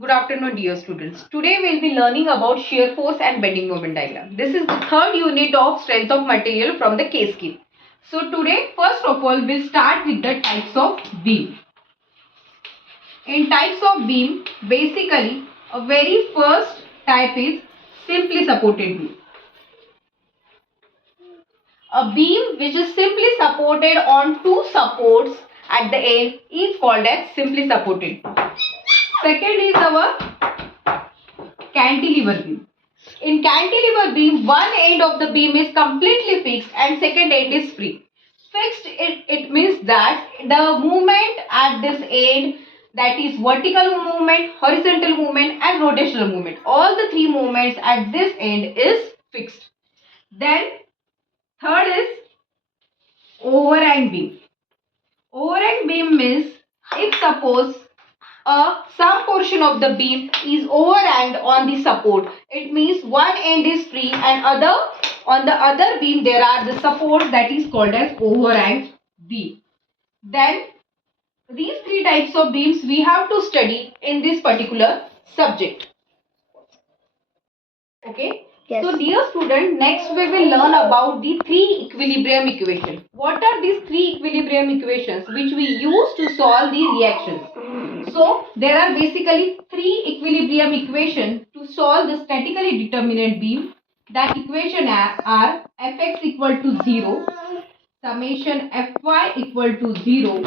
Good afternoon, dear students. Today we'll be learning about shear force and bending moment diagram. This is the third unit of strength of material from the K scheme. So today, first of all, we'll start with the types of beam. In types of beam, basically, a very first type is simply supported beam. A beam which is simply supported on two supports at the end is called as simply supported. Second is our cantilever beam. In cantilever beam, one end of the beam is completely fixed and second end is free. Fixed, it means that the movement at this end, that is vertical movement, horizontal movement and rotational movement. All the three movements at this end is fixed. Then third is overhang beam. Overhang beam means if suppose some portion of the beam is overhanged on the support. It means one end is free and on the other beam there are the supports, that is called as overhang beam. Then these three types of beams we have to study in this particular subject. Okay. Yes. So dear student, next we will learn about the three equilibrium equations. What are these three equilibrium equations which we use to solve the reactions? So there are basically three equilibrium equations to solve the statically determinate beam. That equation are Fx equal to 0, summation Fy equal to 0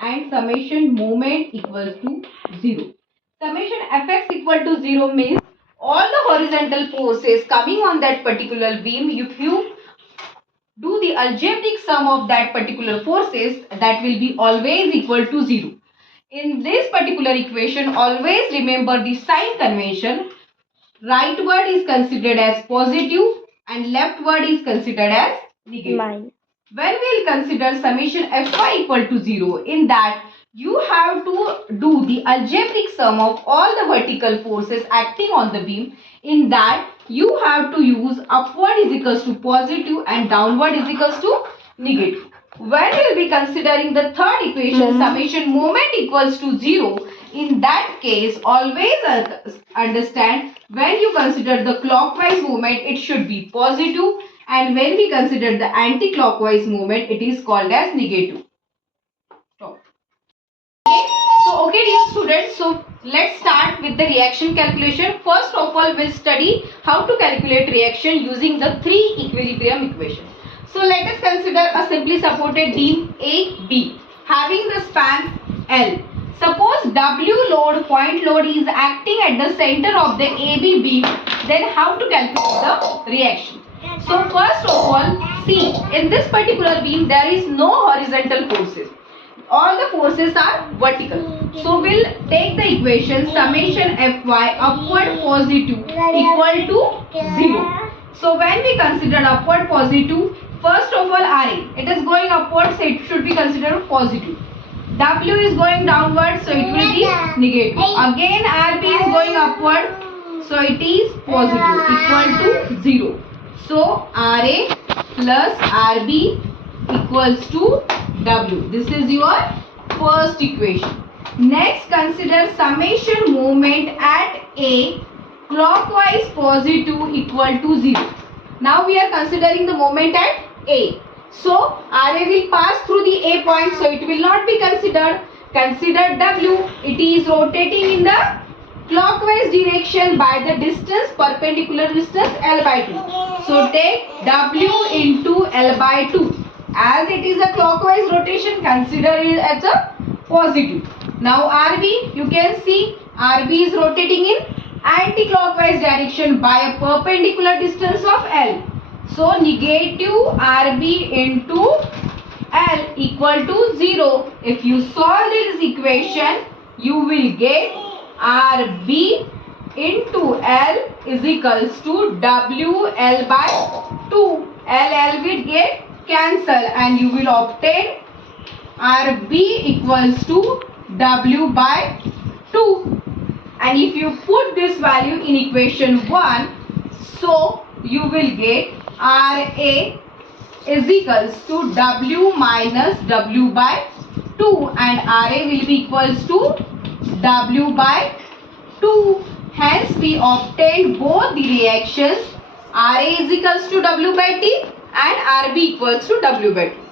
and summation moment equals to 0. Summation Fx equal to 0 means all the horizontal forces coming on that particular beam, if you do the algebraic sum of that particular forces, that will be always equal to 0. In this particular equation, always remember the sign convention. Right word is considered as positive and left word is considered as negative. Mine. When we will consider summation Fy equal to 0, in that you have to do the algebraic sum of all the vertical forces acting on the beam. In that you have to use upward is equals to positive and downward is equals to negative. When we will be considering the third equation, summation moment equals to 0, in that case always understand when you consider the clockwise movement it should be positive and when we consider the anti-clockwise movement it is called as negative. Stop. Okay dear students, so let's start with the reaction calculation. First of all, we'll study how to calculate reaction using the three equilibrium equations. So let us consider a simply supported beam AB having the span L. Suppose W load, point load is acting at the center of the AB beam, then how to calculate the reaction? So first of all, see, in this particular beam there is no horizontal forces. All the forces are vertical. So we'll take the equation summation Fy upward positive equal to 0. So when we consider upward positive, first of all Ra, it is going upward, so it should be considered positive. W is going downward, so it will be negative. Again RB is going upward, so it is positive equal to 0. So Ra plus RB equals to W. This is your first equation. Next, consider summation moment at A clockwise positive equal to 0. Now we are considering the moment at A. So RA will pass through the A point, so it will not be considered. Consider W. It is rotating in the clockwise direction by the distance, perpendicular distance L by 2. So take W into L by 2. As it is a clockwise rotation, consider it as a positive. Now RB, you can see RB is rotating in anti-clockwise direction by a perpendicular distance of L. So negative RB into L equal to 0. If you solve this equation, you will get RB into L is equals to WL by 2. L will get cancel and you will obtain RB equals to W by 2. And if you put this value in equation 1, so you will get RA is equals to W minus W by 2 and RA will be equals to W by 2. Hence we obtained both the reactions Ra is equals to W by T and Rb equals to W by T.